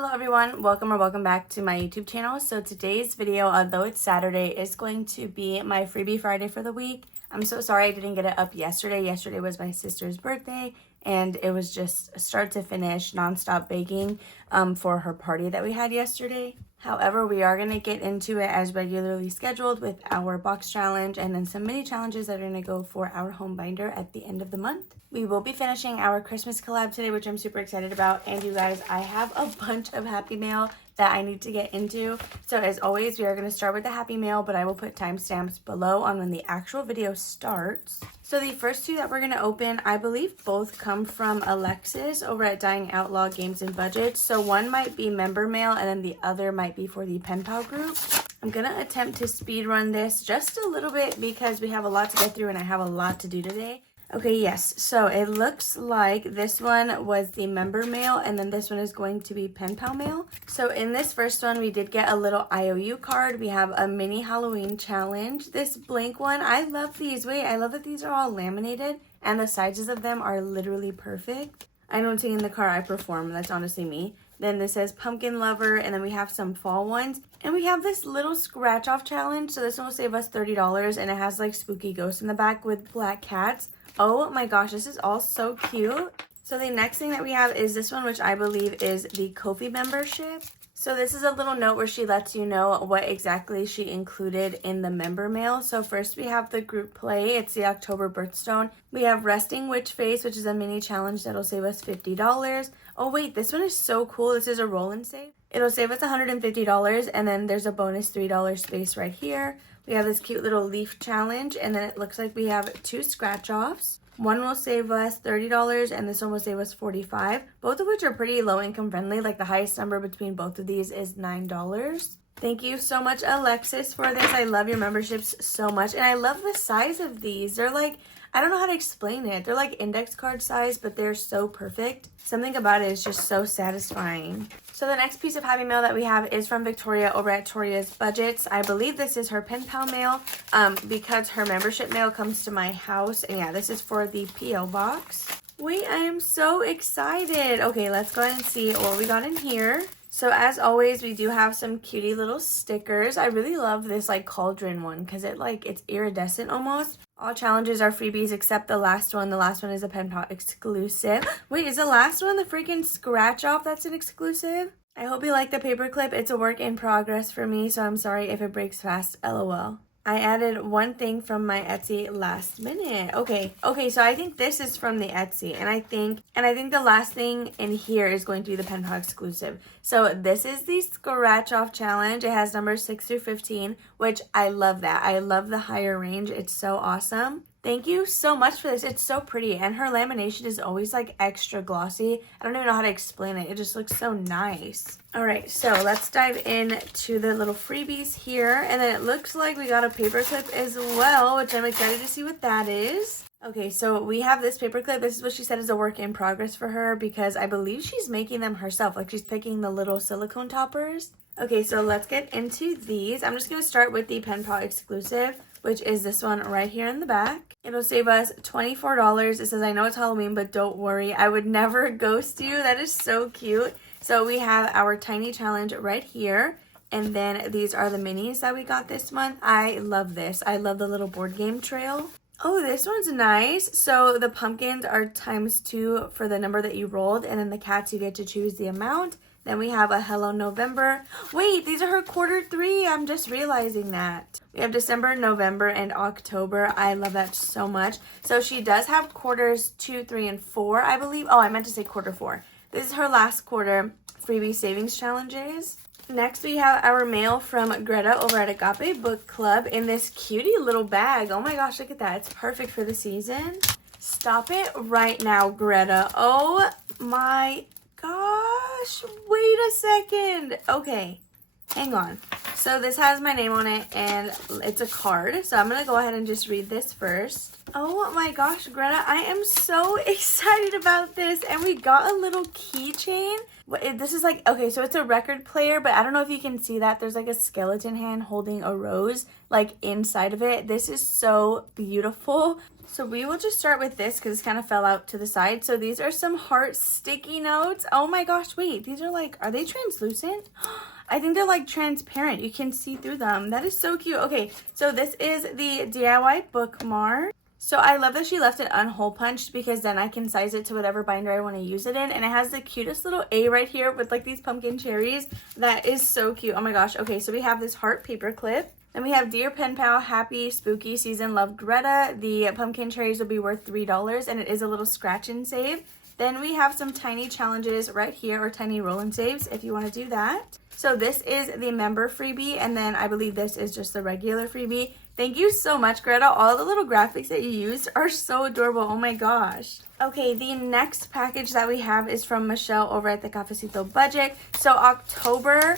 Hello everyone, welcome or welcome back to my YouTube channel. So today's video, although it's Saturday, is going to be my Freebie Friday for the week. I'm so sorry I didn't get it up yesterday. Yesterday was my sister's birthday and it was just start to finish nonstop baking for her party that we had yesterday. However, we are going to get into it as regularly scheduled with our box challenge and then some mini challenges that are going to go for our home binder at the end of the month. We will be finishing our Christmas collab today, which I'm super excited about. And you guys, I have a bunch of Happy Mail that I need to get into. So as always, we are going to start with the Happy Mail, but I will put timestamps below on when the actual video starts. So the first two that we're going to open, I believe both come from Alexis over at Dying Outlaw Games and Budgets. So one might be member mail and then the other might be for the pen pal group. I'm going to attempt to speed run this just a little bit because we have a lot to get through and I have a lot to do today. Okay, yes, so it looks like this one was the member mail and then this one is going to be pen pal mail. So in this first one, we did get a little IOU card. We have a mini Halloween challenge. This blank one, I love these. Wait, I love that these are all laminated and the sizes of them are literally perfect. I know singing in the car I perform, that's honestly me. Then this says Pumpkin Lover, and then we have some fall ones. And we have this little scratch off challenge. So this one will save us $30 and it has like spooky ghosts in the back with black cats. Oh my gosh, this is all so cute. So the next thing that we have is this one, which I believe is the Ko-fi membership. So this is a little note where she lets you know what exactly she included in the member mail. So first we have the group play. It's the October birthstone. We have Resting Witch Face, which is a mini challenge that'll save us $50. Oh wait, this one is so cool. This is a roll and save. It'll save us $150 and then there's a bonus $3 space right here. We have this cute little leaf challenge and then it looks like we have two scratch offs. One will save us $30 and this one will save us $45. Both of which are pretty low income friendly. Like the highest number between both of these is $9. Thank you so much, Alexis, for this. I love your memberships so much. And I love the size of these. They're like, I don't know how to explain it. They're like index card size, but they're so perfect. Something about it is just so satisfying. So the next piece of Happy Mail that we have is from Victoria over at Toria's Budgets. I believe this is her pen pal mail because her membership mail comes to my house. And yeah, this is for the P.O. box. Wait, I am so excited. Okay, let's go ahead and see what we got in here. So as always, we do have some cutie little stickers. I really love this like cauldron one because it's iridescent almost. All challenges are freebies except the last one. The last one is a pen pal exclusive. Wait, is the last one the freaking scratch off that's an exclusive? I hope you like the paperclip. It's a work in progress for me, so I'm sorry if it breaks fast, LOL. I added one thing from my Etsy last minute. Okay, so I think this is from the Etsy, and I think the last thing in here is going to be the pen pal exclusive. So this is the scratch off challenge. It has numbers 6 through 15, which I love that. I love the higher range. It's so awesome. Thank you so much for this. It's so pretty, and her lamination is always like extra glossy. I don't even know how to explain it. It just looks so nice. All right, so let's dive into the little freebies here, and then it looks like we got a paperclip as well, which I'm excited to see what that is. Okay, so we have this paperclip. This is what she said is a work in progress for her because I believe she's making them herself. Like she's picking the little silicone toppers. Okay, so let's get into these. I'm just going to start with the pen pal exclusive, which is this one right here in the back. It'll save us $24. It says, I know it's Halloween, but don't worry. I would never ghost you. That is so cute. So we have our tiny challenge right here. And then these are the minis that we got this month. I love this. I love the little board game trail. Oh, this one's nice. So the pumpkins are ×2 for the number that you rolled. And then the cats, you get to choose the amount. Then we have a Hello November. Wait, these are her quarter 3. I'm just realizing that. We have December, November, and October. I love that so much. So she does have quarters 2, 3, and 4, I believe. Oh, I meant to say quarter 4. This is her last quarter freebie savings challenges. Next, we have our mail from Greta over at Agape Book Club in this cutie little bag. Oh my gosh, look at that. It's perfect for the season. Stop it right now, Greta. Oh my gosh, wait a second. Okay, hang on. So this has my name on it and it's a card. So I'm going to go ahead and just read this first. Oh my gosh, Greta, I am so excited about this. And we got a little keychain. This is like, okay, so it's a record player, but I don't know if you can see that. There's like a skeleton hand holding a rose like inside of it. This is so beautiful. So we will just start with this because this kind of fell out to the side. So these are some heart sticky notes. Oh my gosh, wait, these are like, are they translucent? I think they're like transparent. You can see through them. That is so cute. Okay, so this is the DIY bookmark. So I love that she left it unhole punched because then I can size it to whatever binder I want to use it in. And it has the cutest little A right here with like these pumpkin cherries. That is so cute. Oh my gosh. Okay, so we have this heart paper clip. Then we have Dear Pen Pal, Happy Spooky Season, Love Greta. The pumpkin cherries will be worth $3 and it is a little scratch and save. Then we have some tiny challenges right here, or tiny roll and saves if you want to do that. So this is the member freebie, and then I believe this is just the regular freebie. Thank you so much, Greta. All the little graphics that you used are so adorable. Oh my gosh. Okay, the next package that we have is from Michelle over at the Cafecito Budget. So October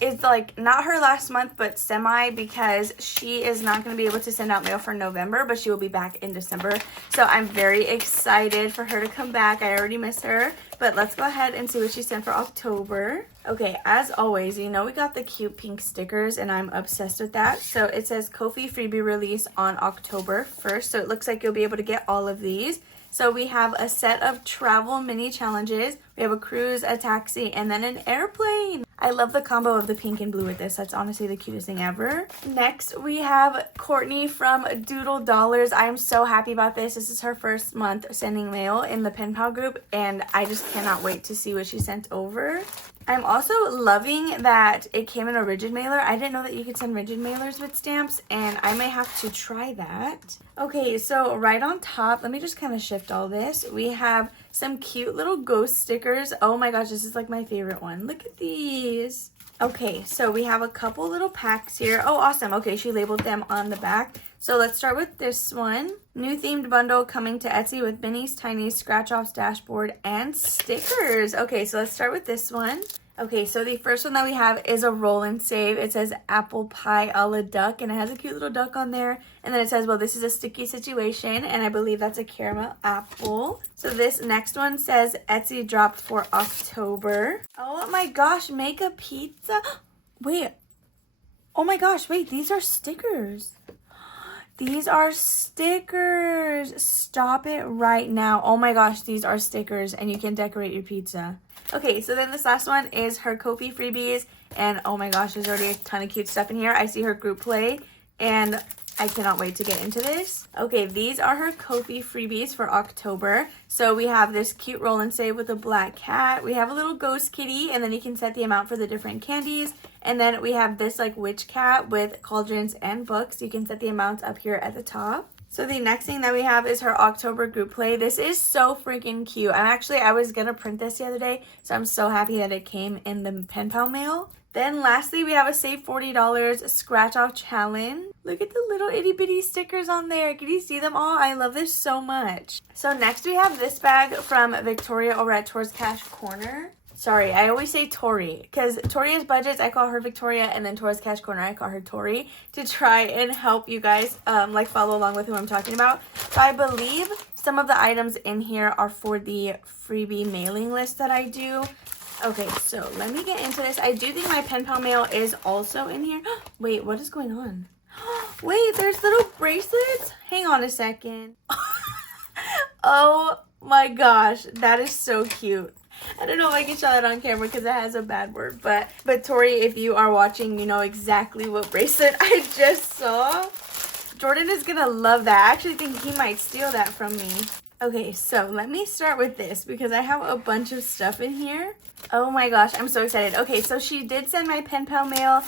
is like not her last month, but semi, because she is not going to be able to send out mail for November, but she will be back in December. So I'm very excited for her to come back. I already miss her, but let's go ahead and see what she sent for October. Okay, as always, you know we got the cute pink stickers and I'm obsessed with that. So it says Ko-fi freebie release on October 1st. So it looks like you'll be able to get all of these. So we have a set of travel mini challenges. We have a cruise, a taxi, and then an airplane. I love the combo of the pink and blue with this. That's honestly the cutest thing ever. Next, we have Courtney from TheDarlingDollars. I am so happy about this. This is her first month sending mail in the Pen Pal group, and I just cannot wait to see what she sent over. I'm also loving that it came in a rigid mailer. I didn't know that you could send rigid mailers with stamps, and I may have to try that. Okay, so right on top, let me just kind of shift all this. We have some cute little ghost stickers. Oh my gosh, this is like my favorite one. Look at these. Okay, so we have a couple little packs here. Oh, awesome. Okay, she labeled them on the back. So let's start with this one. New themed bundle coming to Etsy with minis, tinies, scratch-offs, dashboard, and stickers. Okay, so let's start with this one. Okay, so the first one that we have is a roll and save. It says apple pie a la duck, and it has a cute little duck on there. And then it says, well, this is a sticky situation, and I believe that's a caramel apple. So this next one says Etsy drop for October. Oh my gosh, make a pizza. Wait. Oh my gosh, wait, these are stickers. These are stickers. Stop it right now. Oh my gosh, these are stickers, and you can decorate your pizza. Okay, so then this last one is her Ko-fi freebies, and oh my gosh, there's already a ton of cute stuff in here. I see her group play, and I cannot wait to get into this. Okay, these are her Ko-fi freebies for October. So we have this cute roll and save with a black cat. We have a little ghost kitty, and then you can set the amount for the different candies. And then we have this like witch cat with cauldrons and books. You can set the amounts up here at the top. So the next thing that we have is her October group play. This is so freaking cute. I was going to print this the other day, so I'm so happy that it came in the Pen Pal mail. Then lastly, we have a save $40 scratch off challenge. Look at the little itty bitty stickers on there. Can you see them all? I love this so much. So next we have this bag from Victoria over at Towards Cash Corner. Sorry, I always say Tori because Tori is budgets. I call her Victoria, and then Towards Cash Corner, I call her Tori, to try and help you guys like follow along with who I'm talking about. So I believe some of the items in here are for the freebie mailing list that I do. Okay, so let me get into this. I do think my Pen Pal mail is also in here. Wait, what is going on? Wait, there's little bracelets? Hang on a second. Oh my gosh, that is so cute. I don't know if I can show that on camera because it has a bad word, but Tori, if you are watching, you know exactly what bracelet I just saw. Jordan is gonna love that. I actually think he might steal that from me. Okay, so let me start with this because I have a bunch of stuff in here. Oh my gosh, I'm so excited. Okay, so she did send my Pen Pal mail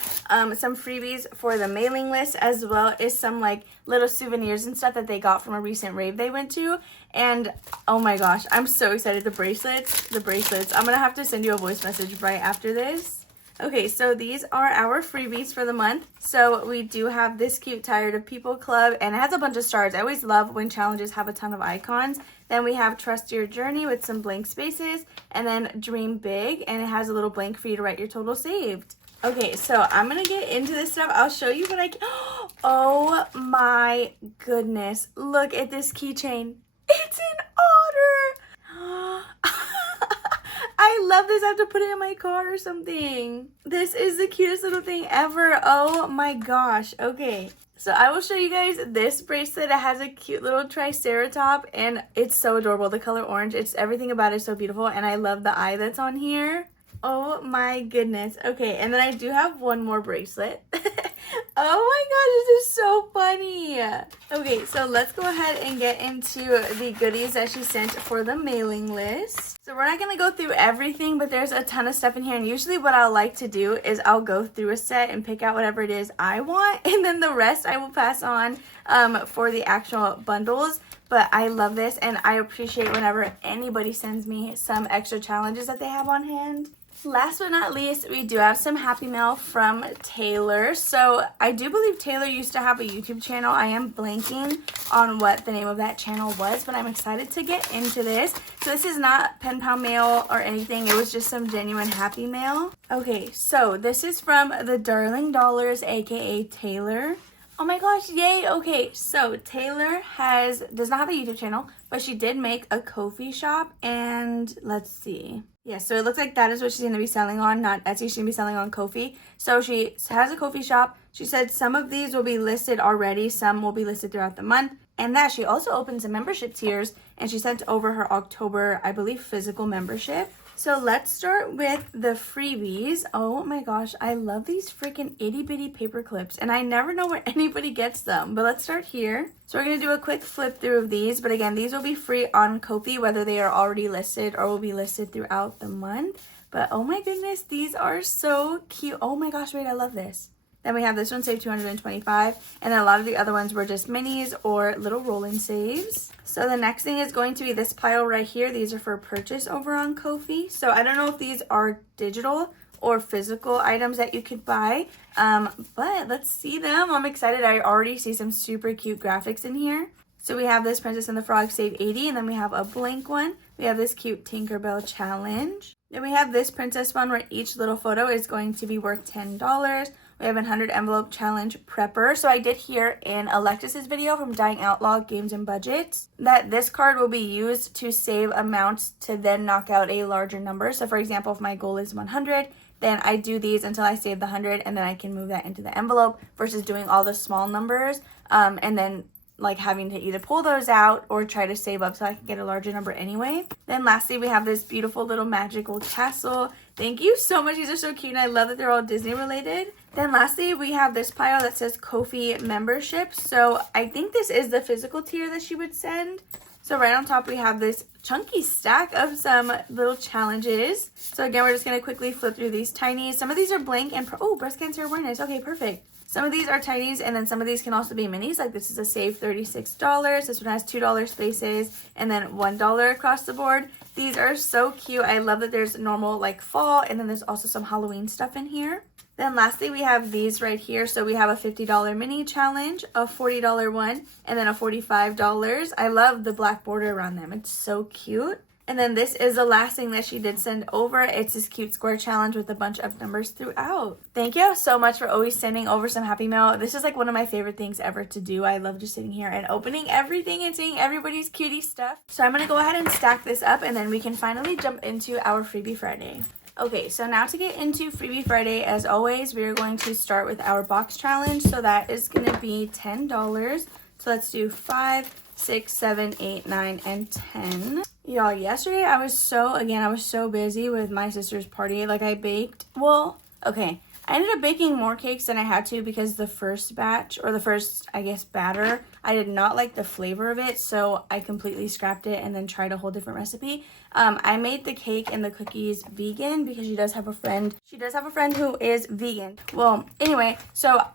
some freebies for the mailing list, as well as some like little souvenirs and stuff that they got from a recent rave they went to. And oh my gosh, I'm so excited. The bracelets. I'm gonna have to send you a voice message right after this. Okay, so these are our freebies for the month. So we do have this cute Tired of People Club, and it has a bunch of stars. I always love when challenges have a ton of icons. Then we have Trust Your Journey with some blank spaces, and then Dream Big, and it has a little blank for you to write your total saved. Okay, so I'm gonna get into this stuff. I'll show you what I can. Oh my goodness, look at this keychain. It's an otter. I love this. I have to put it in my car or something. This is the cutest little thing ever. Oh my gosh. Okay. So I will show you guys this bracelet. It has a cute little triceratop and it's so adorable. The color orange, it's everything about it is so beautiful, and I love the eye that's on here. Oh my goodness. Okay, and then I do have one more bracelet. Oh my gosh, this is so funny. Okay, so let's go ahead and get into the goodies that she sent for the mailing list. So we're not going to go through everything, but there's a ton of stuff in here. And usually what I'll like to do is I'll go through a set and pick out whatever it is I want. And then the rest I will pass on for the actual bundles. But I love this, and I appreciate whenever anybody sends me some extra challenges that they have on hand. Last but not least, we do have some Happy Mail from Taylor. So I do believe Taylor used to have a YouTube channel. I am blanking on what the name of that channel was, but I'm excited to get into this. So this is not pen pal mail or anything. It was just some genuine Happy Mail. Okay, so this is from TheDarlingDollars, aka Taylor. Oh my gosh, yay. Okay, so Taylor does not have a YouTube channel, but she did make a Ko-fi shop, and let's see. Yeah, so it looks like that is what she's going to be selling on, not Etsy. She's going to be selling on Ko-fi. So she has a Ko-fi shop. She said some of these will be listed already. Some will be listed throughout the month. And that she also opened some membership tiers, and she sent over her October, I believe, physical membership. So let's start with the freebies. Oh my gosh, I love these freaking itty bitty paper clips, and I never know where anybody gets them, but let's start here. So we're going to do a quick flip through of these, but again, these will be free on Ko-fi, whether they are already listed or will be listed throughout the month. But oh my goodness, these are so cute. Oh my gosh, wait, I love this. Then we have this one, save 225, and then a lot of the other ones were just minis or little roll-in saves. So the next thing is going to be this pile right here. These are for purchase over on Ko-fi. So I don't know if these are digital or physical items that you could buy, but let's see them. I'm excited. I already see some super cute graphics in here. So we have this Princess and the Frog save 80, and then we have a blank one. We have this cute Tinkerbell challenge. Then we have this princess one where each little photo is going to be worth $10. We have a 100 envelope challenge prepper. So I did hear in Alexis's video from Dying Outlaw Games and Budgets that this card will be used to save amounts to then knock out a larger number. So for example, if my goal is 100, then I do these until I save the 100, and then I can move that into the envelope versus doing all the small numbers and then like having to either pull those out or try to save up so I can get a larger number anyway. Then lastly, we have this beautiful little magical castle. Thank you so much. These are so cute, and I love that they're all Disney related. Then lastly, we have this pile that says Ko-fi membership. So I think this is the physical tier that she would send. So right on top, we have this chunky stack of some little challenges. So again, we're just going to quickly flip through these tinies. Some of these are blank and, oh, breast cancer awareness. Okay, perfect. Some of these are tinies, and then some of these can also be minis. Like this is a save $36. This one has $2 spaces and then $1 across the board. These are so cute. I love that there's normal like fall, and then there's also some Halloween stuff in here. Then lastly, we have these right here. So we have a $50 mini challenge, a $40 one, and then a $45. I love the black border around them. It's so cute. And then this is the last thing that she did send over. It's this cute square challenge with a bunch of numbers throughout. Thank you so much for always sending over some Happy Mail. This is like one of my favorite things ever to do. I love just sitting here and opening everything and seeing everybody's cutie stuff. So I'm going to go ahead and stack this up, and then we can finally jump into our Freebie Friday. Okay, so now to get into Freebie Friday, as always, we are going to start with our box challenge. So that is going to be $10. So let's do 5, 6, 7, 8, 9, and 10. Y'all, yesterday I was so busy with my sister's party. Like I baked, I ended up baking more cakes than I had to because the first batch, or the first, I guess, batter, I did not like the flavor of it. So I completely scrapped it and then tried a whole different recipe. I made the cake and the cookies vegan because she does have a friend who is vegan. Well, anyway, so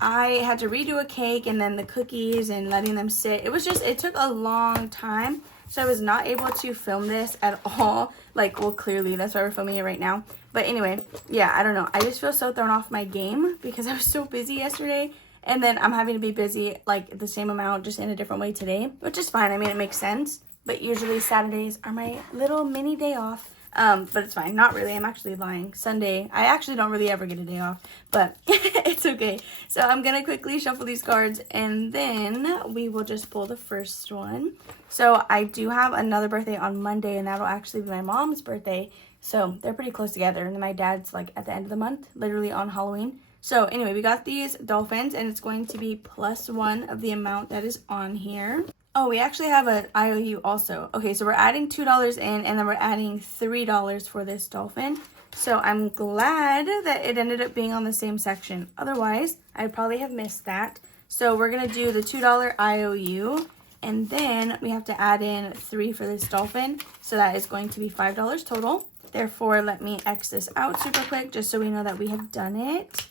I had to redo a cake and then the cookies and letting them sit. It took a long time. So I was not able to film this at all. Clearly, that's why we're filming it right now. But anyway, yeah, I don't know. I just feel so thrown off my game because I was so busy yesterday. And then I'm having to be busy, the same amount, just in a different way today. Which is fine. I mean, it makes sense. But usually Saturdays are my little mini day off. But it's fine. Not really. I'm actually lying. Sunday, I actually don't really ever get a day off, but it's okay. So I'm going to quickly shuffle these cards, and then we will just pull the first one. So I do have another birthday on Monday, and that'll actually be my mom's birthday. So they're pretty close together. And then my dad's like at the end of the month, literally on Halloween. So anyway, we got these dolphins and it's going to be +1 of the amount that is on here. Oh, we actually have an IOU also. Okay, so we're adding $2 in and then we're adding $3 for this dolphin. So I'm glad that it ended up being on the same section. Otherwise, I'd probably have missed that. So we're going to do the $2 IOU and then we have to add in 3 for this dolphin. So that is going to be $5 total. Therefore, let me X this out super quick just so we know that we have done it.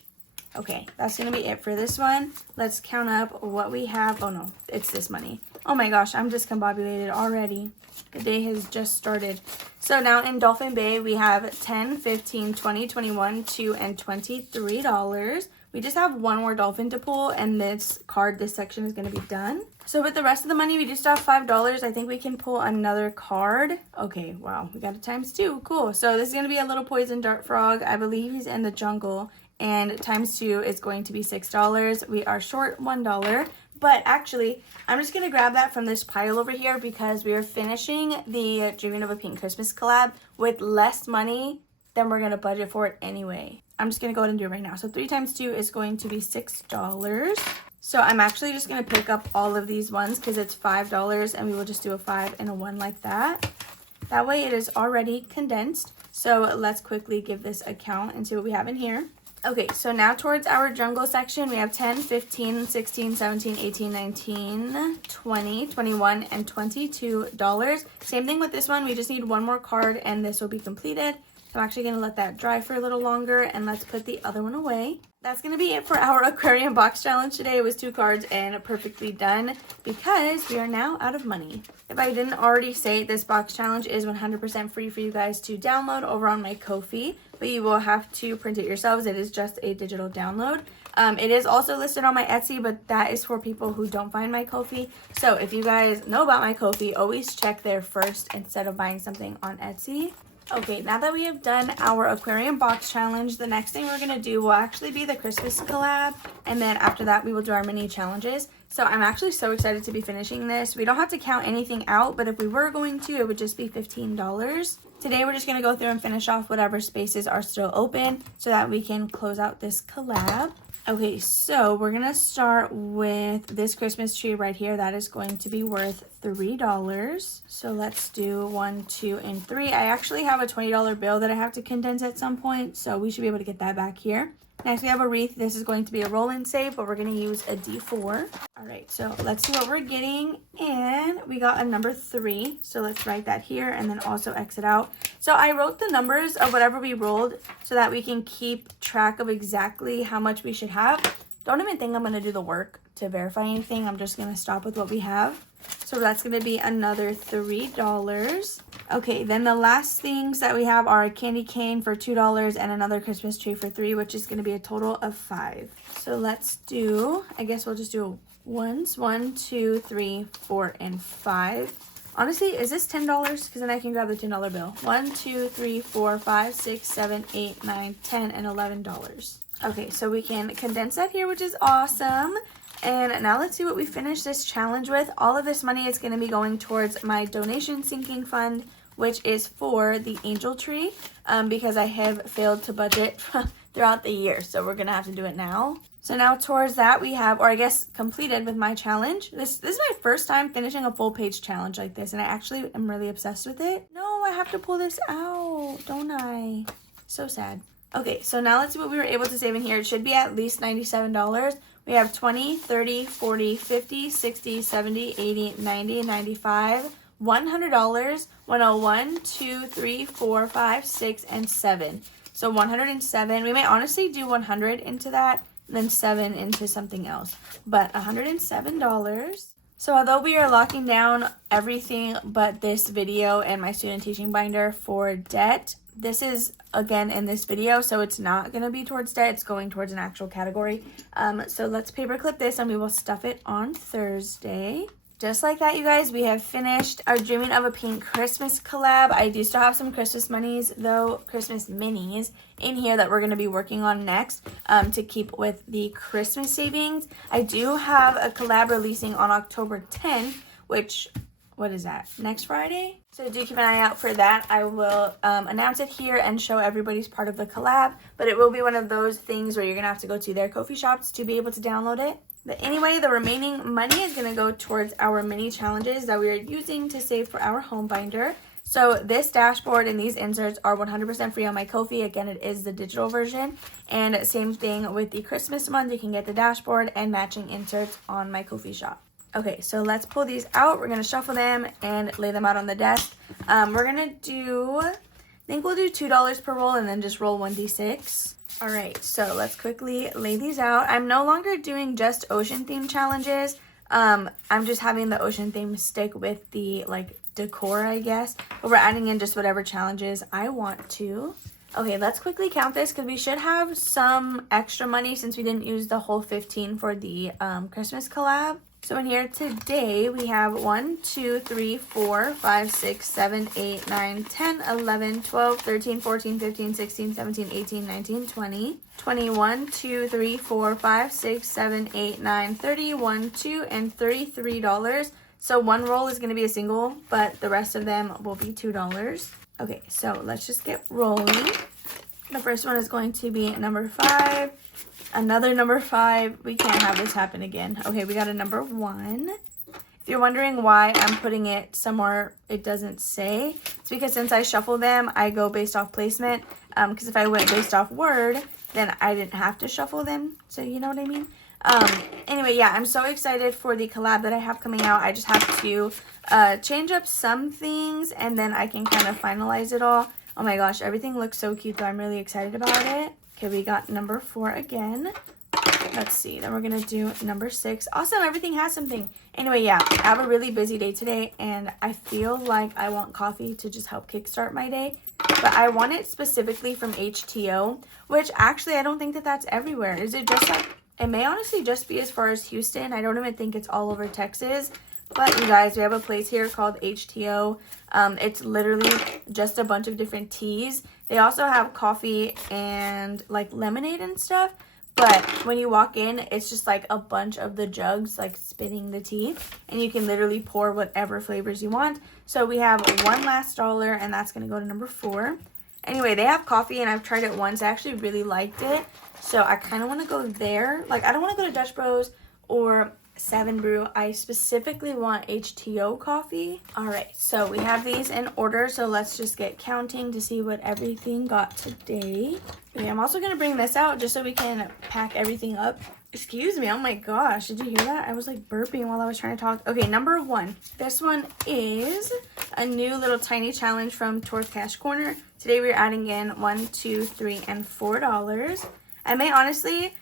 Okay, that's going to be it for this one. Let's count up what we have. Oh no, it's this money. Oh my gosh, I'm discombobulated already. The day has just started. So now in Dolphin Bay, we have $10, $15, $20, $21, $2, and $23. We just have one more dolphin to pull and this section is going to be done. So with the rest of the money, we just have $5. I think we can pull another card. Okay, wow, we got a ×2. Cool. So this is going to be a little poison dart frog. I believe he's in the jungle. And ×2 is going to be $6. We are short $1. But actually, I'm just going to grab that from this pile over here because we are finishing the Dreaming of a Pink Christmas collab with less money than we're going to budget for it anyway. I'm just going to go ahead and do it right now. So 3 × 2 is going to be $6. So I'm actually just going to pick up all of these ones because it's $5 and we will just do a 5 and a 1 like that. That way it is already condensed. So let's quickly give this a count and see what we have in here. Okay, so now towards our jungle section, we have 10, 15, 16, 17, 18, 19, 20, 21, and $22. Same thing with this one. We just need one more card and this will be completed. So I'm actually going to let that dry for a little longer and let's put the other one away. That's going to be it for our aquarium box challenge today. It was 2 cards and perfectly done because we are now out of money. If I didn't already say, this box challenge is 100% free for you guys to download over on my Ko-fi, but you will have to print it yourselves. It is just a digital download. It is also listed on my Etsy, but that is for people who don't find my Ko-fi. So if you guys know about my Ko-fi, always check there first instead of buying something on Etsy. Okay, now that we have done our aquarium box challenge, the next thing we're going to do will actually be the Christmas collab. And then after that, we will do our mini challenges. So I'm actually so excited to be finishing this. We don't have to count anything out, but if we were going to, it would just be $15. Today, we're just going to go through and finish off whatever spaces are still open so that we can close out this collab. Okay, so we're going to start with this Christmas tree right here. That is going to be worth $3. So let's do 1, 2, and 3. I actually have a $20 bill that I have to condense at some point, so we should be able to get that back here. Next, we have a wreath. This is going to be a roll-in save, but we're going to use a D4. All right, so let's see what we're getting. And we got a number 3. So let's write that here and then also exit out. So I wrote the numbers of whatever we rolled so that we can keep track of exactly how much we should have. Don't even think I'm going to do the work to verify anything. I'm just going to stop with what we have. So that's going to be another $3. Okay, then the last things that we have are a candy cane for $2 and another Christmas tree for $3, which is going to be a total of $5. So let's do, I guess we'll just do ones. 1, 2, 3, 4, and 5. Honestly, is this $10? Because then I can grab the $10 bill. 1, 2, 3, 4, 5, 6, 7, 8, 9, 10, and $11. Okay, so we can condense that here, which is awesome. And now let's see what we finish this challenge with. All of this money is going to be going towards my donation sinking fund, which is for the angel tree, because I have failed to budget throughout the year. So we're going to have to do it now. So now towards that we have, or I guess completed with my challenge. This is my first time finishing a full page challenge like this, and I actually am really obsessed with it. No, I have to pull this out, don't I? So sad. Okay, so now let's see what we were able to save in here. It should be at least $97. We have 20, 30, 40, 50, 60, 70, 80, 90, 95, $100, 101, 2, 3, 4, 5, 6, and 7. So 107. We may honestly do 100 into that, then 7 into something else. But $107. So although we are locking down everything but this video and my student teaching binder for debt, this is again in this video, so it's not going to be towards debt. It's going towards an actual category. So let's paperclip this and we will stuff it on Thursday. Just like that, you guys, we have finished our Dreaming of a Pink Christmas collab. I do still have some Christmas minis, though, Christmas minis in here that we're going to be working on next to keep with the Christmas savings. I do have a collab releasing on October 10th, which, what is that, next Friday? So do keep an eye out for that. I will announce it here and show everybody's part of the collab, but it will be one of those things where you're gonna have to go to their Ko-fi shops to be able to download it. But anyway, the remaining money is gonna go towards our mini challenges that we are using to save for our home binder. So this dashboard and these inserts are 100% free on my Ko-fi. Again, it is the digital version. And same thing with the Christmas month. You can get the dashboard and matching inserts on my Ko-fi shop. Okay, so let's pull these out. We're going to shuffle them and lay them out on the desk. We're going to do, I think we'll do $2 per roll and then just roll 1d6. All right, so let's quickly lay these out. I'm no longer doing just ocean theme challenges. I'm just having the ocean theme stick with the like decor, I guess. But we're adding in just whatever challenges I want to. Okay, let's quickly count this because we should have some extra money since we didn't use the whole 15 for the Christmas collab. So in here today, we have 1, 2, 3, 4, 5, 6, 7, 8, 9, 10, 11, 12, 13, 14, 15, 16, 17, 18, 19, 20, 21, 2, 3, 4, 5, 6, 7, 8, 9, 30, 1, 2, and $33. So one roll is going to be a single, but the rest of them will be $2. Okay, so let's just get rolling. The first one is going to be number 5. Another number 5. We can't have this happen again. Okay, we got a number 1. If you're wondering why I'm putting it somewhere it doesn't say, it's because since I shuffle them, I go based off placement. Because if I went based off word, then I didn't have to shuffle them. So you know what I mean? Anyway, yeah, I'm so excited for the collab that I have coming out. I just have to change up some things and then I can kind of finalize it all. Oh my gosh, everything looks so cute though. I'm really excited about it. Okay, we got number 4 again. Let's see, then we're gonna do number 6. Awesome, everything has something. Anyway, yeah, I have a really busy day today and I feel like I want coffee to just help kickstart my day. But I want it specifically from HTO, which actually I don't think that that's everywhere. Is it just like, it may honestly just be as far as Houston. I don't even think it's all over Texas. But you guys, we have a place here called HTO. It's literally just a bunch of different teas. They also have coffee and like lemonade and stuff. But when you walk in, it's just like a bunch of the jugs like spinning the tea. And you can literally pour whatever flavors you want. So we have one last dollar and that's going to go to number 4. Anyway, they have coffee and I've tried it once. I actually really liked it. So I kind of want to go there. Like, I don't want to go to Dutch Bros or 7 Brew. I specifically want HTO coffee. All right, so we have these in order. So let's just get counting to see what everything got today. Okay, I'm also going to bring this out just so we can pack everything up. Excuse me. Oh my gosh. Did you hear that? I was like burping while I was trying to talk. Okay, number 1. This one is a new little tiny challenge from Torth Cash Corner. Today we're adding in $1, $2, $3, and $4. I may honestly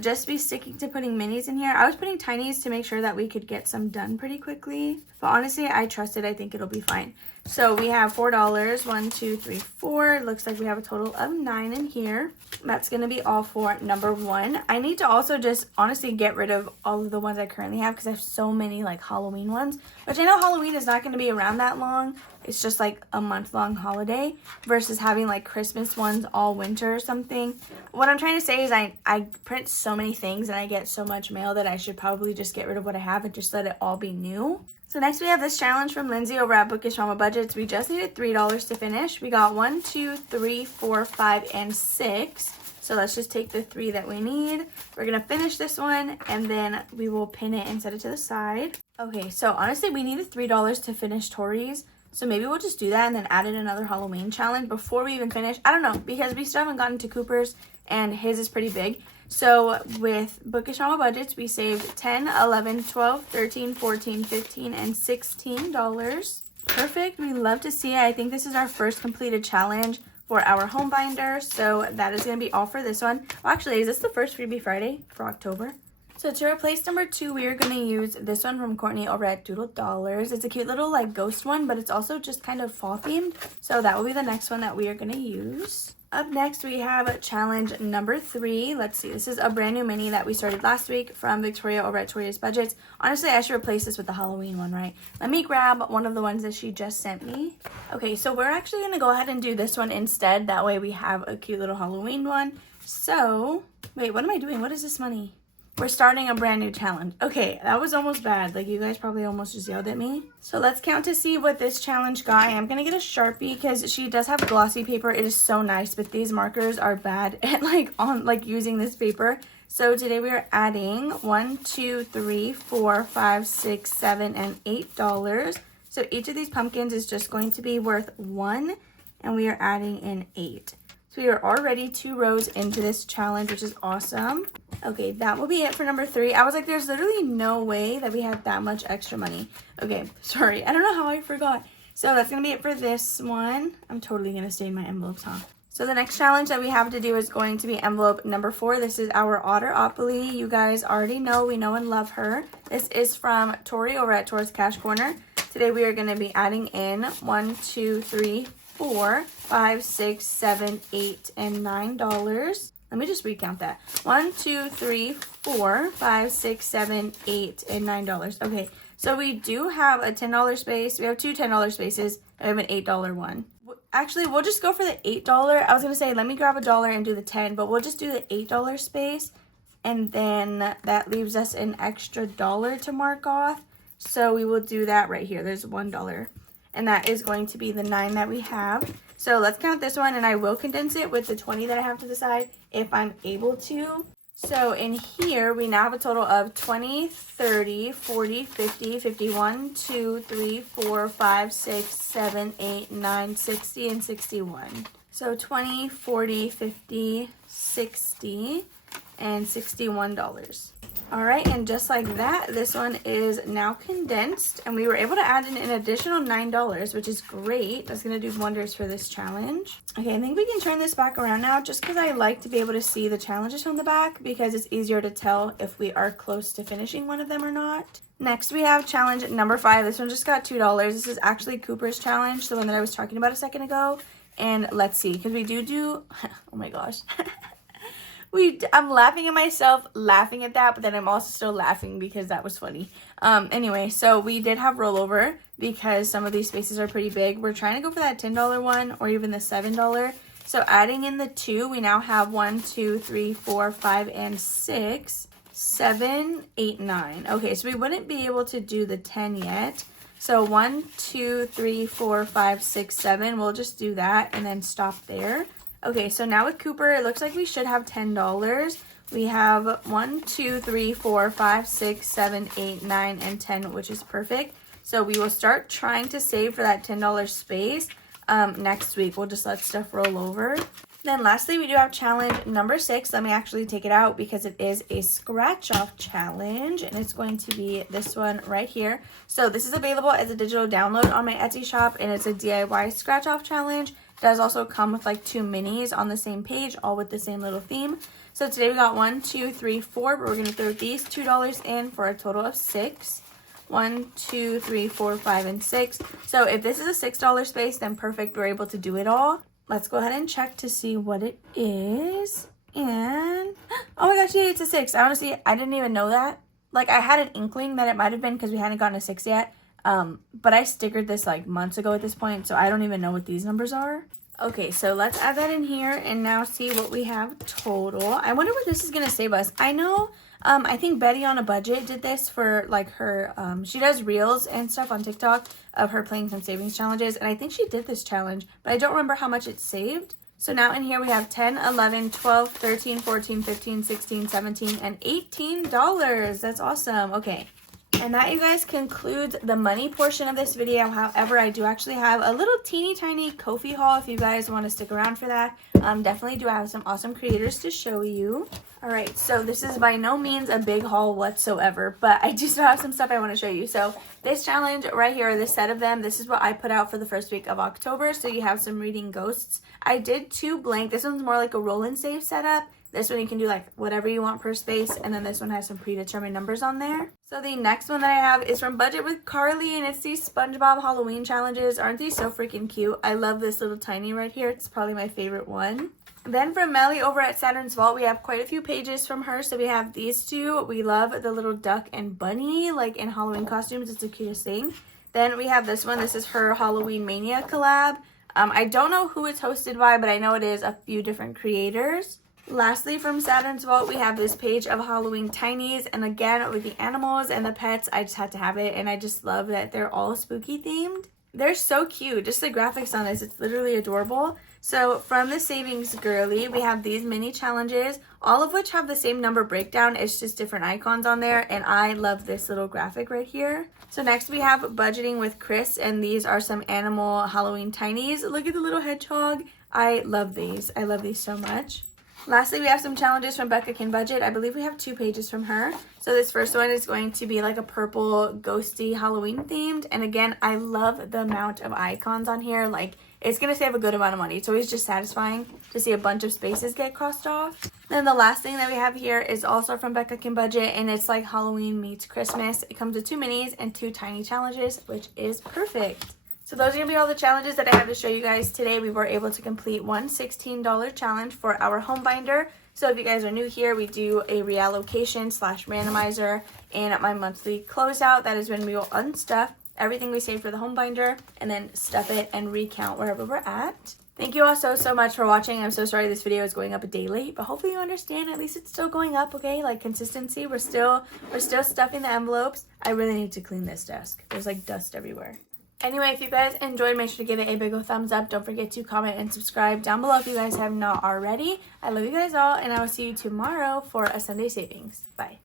just be sticking to putting minis in here. I was putting tinies to make sure that we could get some done pretty quickly. But honestly, I trust it. I think it'll be fine. So we have $4. 1, 2, 3, 4. It looks like we have a total of 9 in here. That's going to be all for number 1. I need to also just honestly get rid of all of the ones I currently have because I have so many like Halloween ones. Which I know Halloween is not going to be around that long. It's just like a month-long holiday versus having like Christmas ones all winter or something. What I'm trying to say is I print so many things and I get so much mail that I should probably just get rid of what I have and just let it all be new. So next we have this challenge from Lindsay over at Bookish Mama Budgets. We just needed $3 to finish. We got 1, 2, 3, 4, 5, and 6. So let's just take the 3 that we need. We're going to finish this one and then we will pin it and set it to the side. Okay, so honestly we needed $3 to finish Tori's. So maybe we'll just do that and then add in another Halloween challenge before we even finish. I don't know, because we still haven't gotten to Cooper's and his is pretty big. So with Bookish Mama Budgets, we saved $10, $11, $12, $13, $14, $15, and $16. Perfect. We love to see it. I think this is our first completed challenge for our home binder. So that is going to be all for this one. Well, actually, is this the first Freebie Friday for October? So to replace number 2, we are going to use this one from Courtney over at $Dollars. It's a cute little like ghost one, but it's also just kind of fall themed. So that will be the next one that we are going to use. Up next, we have challenge number 3. Let's see. This is a brand new mini that we started last week from Victoria over at Toria's Budgets. Honestly, I should replace this with the Halloween one, right? Let me grab one of the ones that she just sent me. Okay, so we're actually going to go ahead and do this one instead. That way we have a cute little Halloween one. So, wait, what am I doing? What is this money? We're starting a brand new challenge. Okay, that was almost bad. Like, you guys probably almost just yelled at me. So let's count to see what this challenge got. I am going to get a Sharpie because she does have glossy paper. It is so nice, but these markers are bad at using this paper. So today we are adding $1, 2, 3, 4, 5, 6, 7, and $8. So each of these pumpkins is just going to be worth $1, and we are adding in 8. So we are already 2 rows into this challenge, which is awesome. Okay, that will be it for number 3. I was like, there's literally no way that we had that much extra money. Okay, sorry. I don't know how I forgot. So that's going to be it for this one. I'm totally going to stain my envelopes, huh? So the next challenge that we have to do is going to be envelope number 4. This is our Otteropoly. You guys already know, we know and love her. This is from Tori over at Tori's Cash Corner. Today we are going to be adding in 1, 2, 3, 4, 5, 6, 7, 8, and $9. Let me just recount that. 1, 2, 3, 4, 5, 6, 7, 8, and $9. Okay, so we do have a $10 space. We have 2 $10 spaces. I have an $8 one. Actually, we'll just go for the $8. I was going to say, let me grab $1 and do the 10, but we'll just do the $8 space. And then that leaves us an extra $1 to mark off. So we will do that right here. There's $1. And that is going to be the 9 that we have. So let's count this one, and I will condense it with the 20 that I have to the side if I'm able to. So in here, we now have a total of 20, 30, 40, 50, 51, 2, 3, 4, 5, 6, 7, 8, 9, 60, and 61. So 20, 40, 50, 60, and $61. Alright, and just like that, this one is now condensed, and we were able to add in an additional $9, which is great. That's going to do wonders for this challenge. Okay, I think we can turn this back around now, just because I like to be able to see the challenges from the back, because it's easier to tell if we are close to finishing one of them or not. Next, we have challenge number 5. This one just got $2. This is actually Cooper's challenge, the one that I was talking about a second ago. And let's see, because we do oh my gosh. I'm laughing at myself, laughing at that, but then I'm also still laughing because that was funny. Anyway, so we did have rollover because some of these spaces are pretty big. We're trying to go for that $10 one or even the $7. So adding in the 2, we now have 1, 2, 3, 4, 5, and 6, 7, 8, 9. Okay, so we wouldn't be able to do the 10 yet. So 1, 2, 3, 4, 5, 6, 7. We'll just do that and then stop there. Okay, so now with Cooper, it looks like we should have $10. We have 1, 2, 3, 4, 5, 6, 7, 8, 9, and 10, which is perfect. So we will start trying to save for that $10 space next week. We'll just let stuff roll over. Then lastly, we do have challenge number 6. Let me actually take it out because it is a scratch off challenge, and it's going to be this one right here. So this is available as a digital download on my Etsy shop, and it's a DIY scratch off challenge. It does also come with like 2 minis on the same page, all with the same little theme. So today we got 1, 2, 3, 4, but we're going to throw these $2 in for a total of 6. 1, 2, 3, 4, 5, and 6. So if this is a $6 space, then perfect. We're able to do it all. Let's go ahead and check to see what it is. And oh my gosh, yeah, it's a 6. Honestly, I didn't even know that. Like, I had an inkling that it might have been because we hadn't gotten a 6 yet. But I stickered this like months ago at this point, so I don't even know what these numbers are. Okay, so let's add that in here and now see what we have total. I wonder what this is going to save us. I know, I think Betty on a Budget did this for like her, she does reels and stuff on TikTok of her playing some savings challenges. And I think she did this challenge, but I don't remember how much it saved. So now in here we have 10, 11, 12, 13, 14, 15, 16, 17, and $18. That's awesome. Okay. And that, you guys, concludes the money portion of this video. However, I do actually have a little teeny tiny Ko-fi haul if you guys want to stick around for that. Definitely do have some awesome creators to show you. Alright, so this is by no means a big haul whatsoever, but I do still have some stuff I want to show you. So this challenge right here, this set of them, this is what I put out for the first week of October. So you have some reading ghosts. I did 2 blank. This one's more like a roll and save setup. This one you can do like whatever you want per space, and then this one has some predetermined numbers on there. So the next one that I have is from Budget with Carly, and it's these SpongeBob Halloween challenges. Aren't these so freaking cute? I love this little tiny right here. It's probably my favorite one. Then from Melly over at Saturn's Vault, we have quite a few pages from her. So we have these 2. We love the little duck and bunny, like in Halloween costumes. It's the cutest thing. Then we have this one. This is her Halloween Mania collab. I don't know who it's hosted by, but I know it is a few different creators. Lastly, from Saturn's Vault, we have this page of Halloween tinies, and again with the animals and the pets, I just had to have it, and I just love that they're all spooky themed. They're so cute. Just the graphics on this, it's literally adorable. So from the Savings Girly, we have these mini challenges, all of which have the same number breakdown. It's just different icons on there, and I love this little graphic right here. So next we have Budgeting with Chris, and these are some animal Halloween tinies. Look at the little hedgehog. I love these. I love these so much. Lastly, we have some challenges from Becca Can Budget. I believe we have 2 pages from her. So this first one is going to be like a purple ghosty Halloween themed. And again, I love the amount of icons on here. Like, it's going to save a good amount of money. It's always just satisfying to see a bunch of spaces get crossed off. Then the last thing that we have here is also from Becca Can Budget, and it's like Halloween meets Christmas. It comes with 2 minis and 2 tiny challenges, which is perfect. So those are going to be all the challenges that I have to show you guys today. We were able to complete one $16 challenge for our home binder. So if you guys are new here, we do a reallocation / randomizer and my monthly closeout. That is when we will unstuff everything we saved for the home binder and then stuff it and recount wherever we're at. Thank you all so much for watching. I'm so sorry this video is going up a day late, but hopefully you understand. At least it's still going up, okay? Like consistency. We're still stuffing the envelopes. I really need to clean this desk. There's like dust everywhere. Anyway, if you guys enjoyed, make sure to give it a big old thumbs up. Don't forget to comment and subscribe down below if you guys have not already. I love you guys all, and I will see you tomorrow for a Sunday savings. Bye.